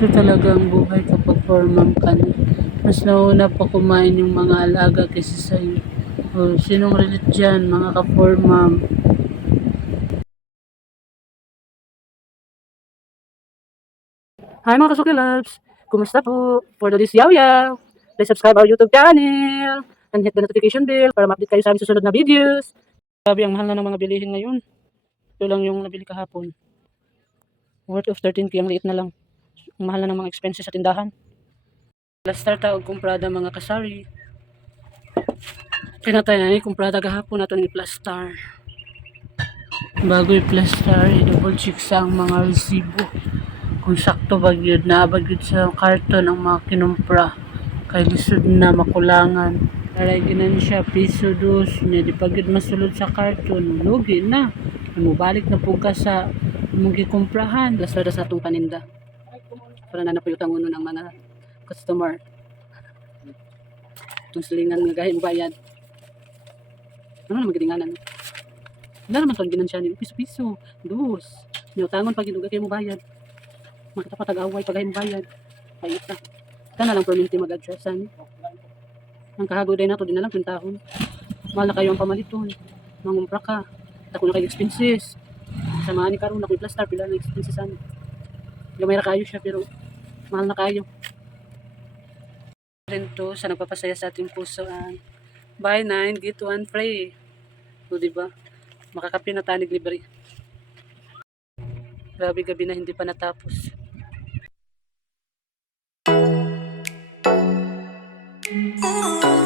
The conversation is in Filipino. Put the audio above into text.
Ito talaga ang buhay kapag foreman ka na. Mas nauna pa kumain yung mga alaga kaysa sa'yo. O, sinong relate dyan, mga ka-foreman? Hi mga Kasuki Loves! Kumusta po? For today's yaw-yaw, please subscribe our YouTube channel and hit the notification bell para ma-update kayo sa aming susunod na videos. Grabe, ang mahal na ng mga bilihin ngayon. Ito lang yung nabili kahapon. Worth of 13k, ang liit na lang. Ang mahal na ng mga expenses sa tindahan. Last start ako kumprada mga kasari. Kinatay na ni kumprada kahapon nato ni Plastar. Bago i-Plastar, i-double check sa ang mga resibo. Kung sakto bagyod na bagyod sa karton ang mga kinumpra. Kay lisod na makulangan. Aray ginan siya piso dos niya di pagid masulod sa karton. Lugi na. Mo balik na po ka sa mong gikumprahan. Lasada sa atong paninda. Para na napuyutang uno ng mga customer. Itong silingan nga gahin bayad. Ano naman gininganan? Wala naman tawag ginan siya ni piso-piso. Dos. Niutangon pag ginuga kayo mo bayad. Makita pa tag-away pag mo bayad. Payot na. Ika na lang perminti mag-addressan. Ang kahagoy na to, din na lang pintahon. Mahal na kayo ang pamaliton. Mangumpra ka. Tako na kayo expenses. Samahan ni karon ako i-Plastar pila na expenses ano. Gamay ra kayo siya pero mahal na kayo. Rin to sa nagpapasaya sa ating puso ang buy 9 get 1 free. So diba? Makakapi na tanig libre. Grabe gabi na hindi pa natapos. Oh